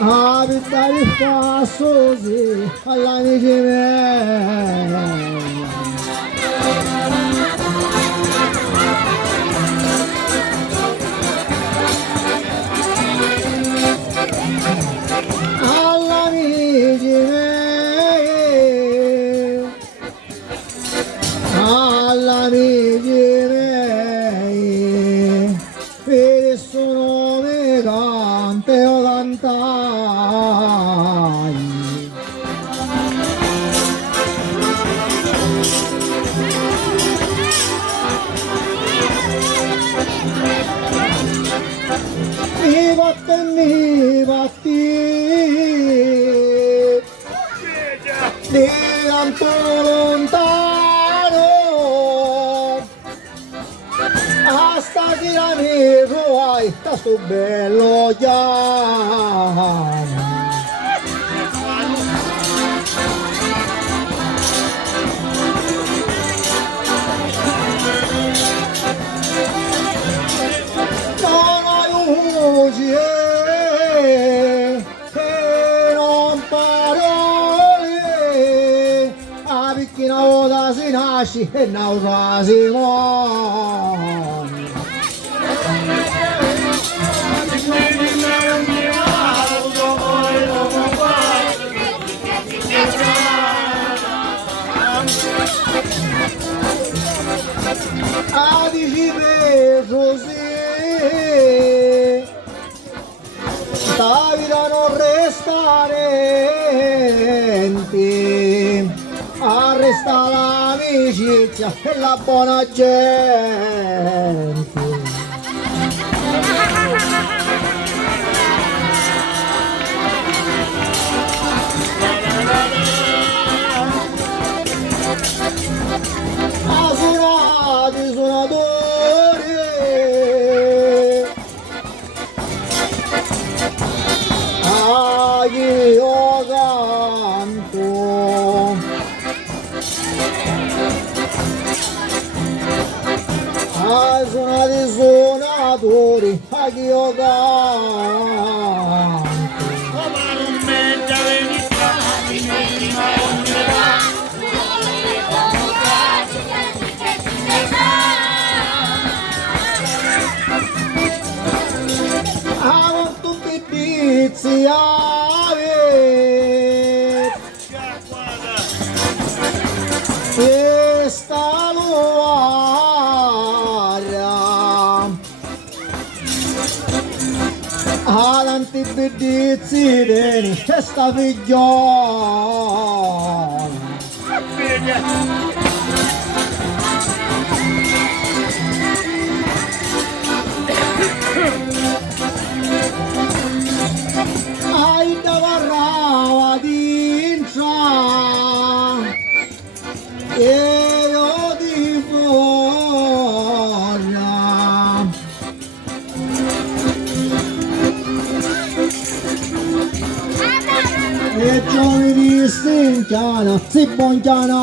abitare il passo sì, all'amici miei. All'amici miei, all'amici miei, per il suo nome cante o cantai. Mi batti di tanto lontano hasta che amico hai sto bello già. Non hai voce e non parole, a perché una volta si nasce e una volta si muore. A dici così, la vita non resta niente, resta l'amicizia e la buona gente. A suonati suonatori, a chi io canto, a suonati suonatori, a chi io canto. Amo tutti pizzi questa luaria avanti pizzi deni questa figliola. Ai da varrava d'incia e io di fuori e giovani di stinchiana si bonchiana.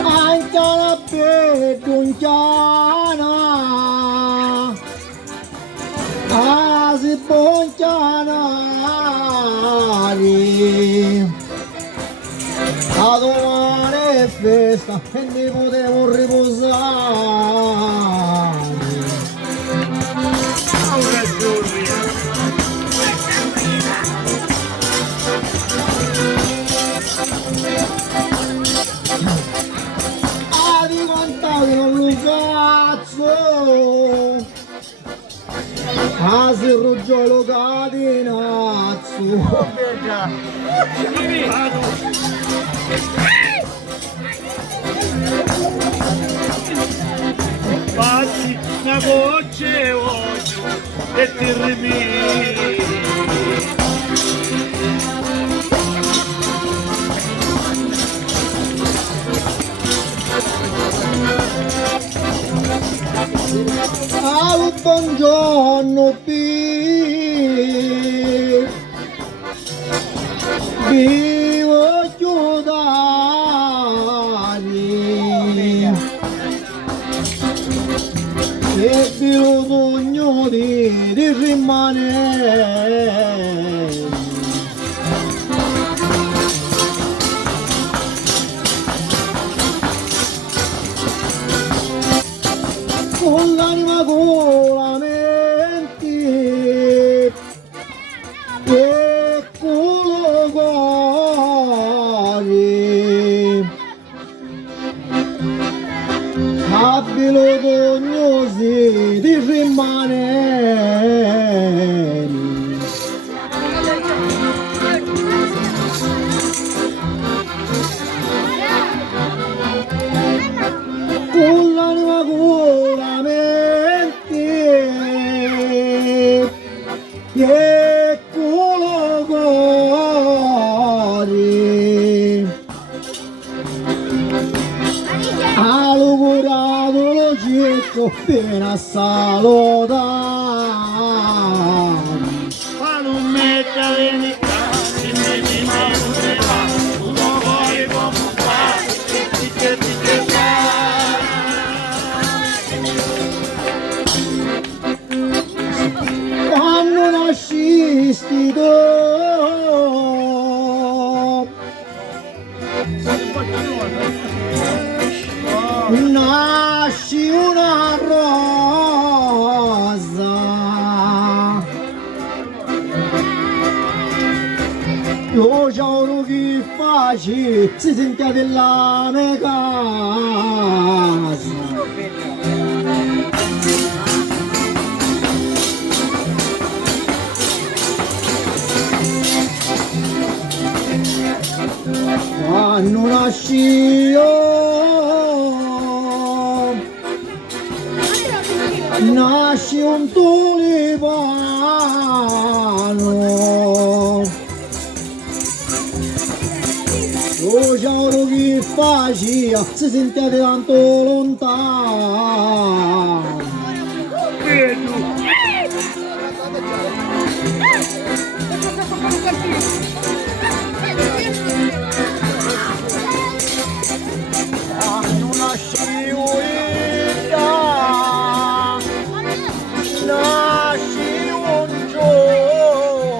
Anche la pedunchiana, si bonchiana, a domani è festa e ne potevo riposare. Di quant'altro non lo faccio, si ruggiolo catenazzo. Passi una voce voglio e ti rimini. Buongiorno, vivo chiudani e bisogno di rimanere con l'anima con la mente e con lo cuore abbiamo ognuno di rimanere con l'anima con la mente e con lo cuore augurato lo getto appena salutare Ma non metta venicare, ne di me non ne va, uno vuole come fare, che quando nascisti tu nasci una rosa io giuro che faci si sente della mia casa quando nasci io nasci un tulipano lo giuro che faccia si sente tanto lontano quando nasci io nasci un giorno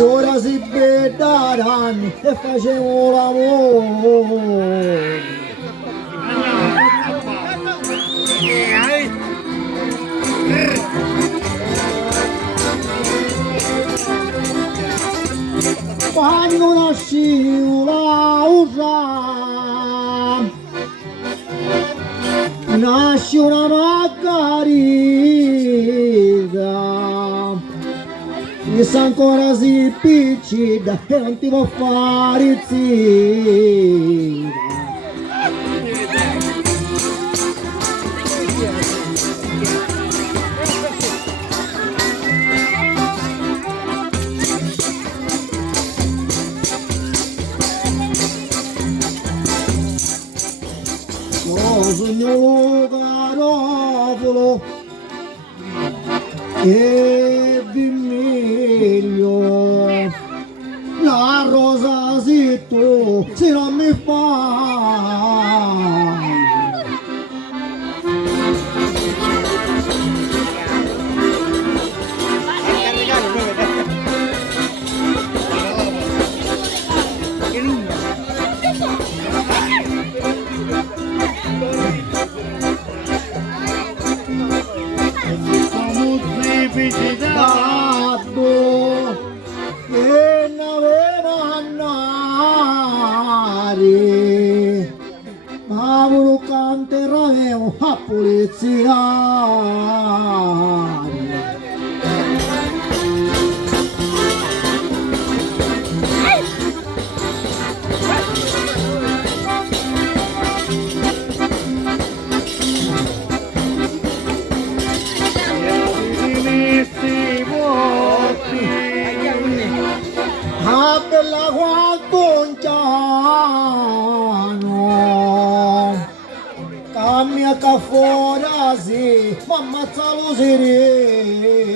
ora si bedaranno e facevo l'amore quando nasci Laura nasci una margarita mi sa ancora si piccina e non ti può fare zitta sogno carofolo e vermiglio la rosa se tu se non mi fai Daddo che n'aveva andare ma voluto canterare a polizia bella quantonciano cammina fuori sì, mamma sta lo sereno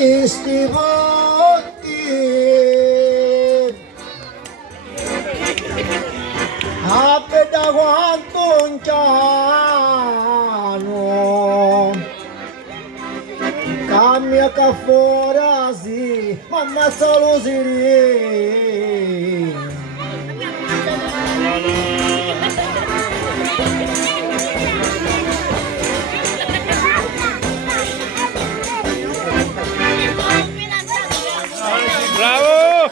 istigotti Appena quanto un ciano Cambia che fuori sì, ma ammazza lo siri Bravo!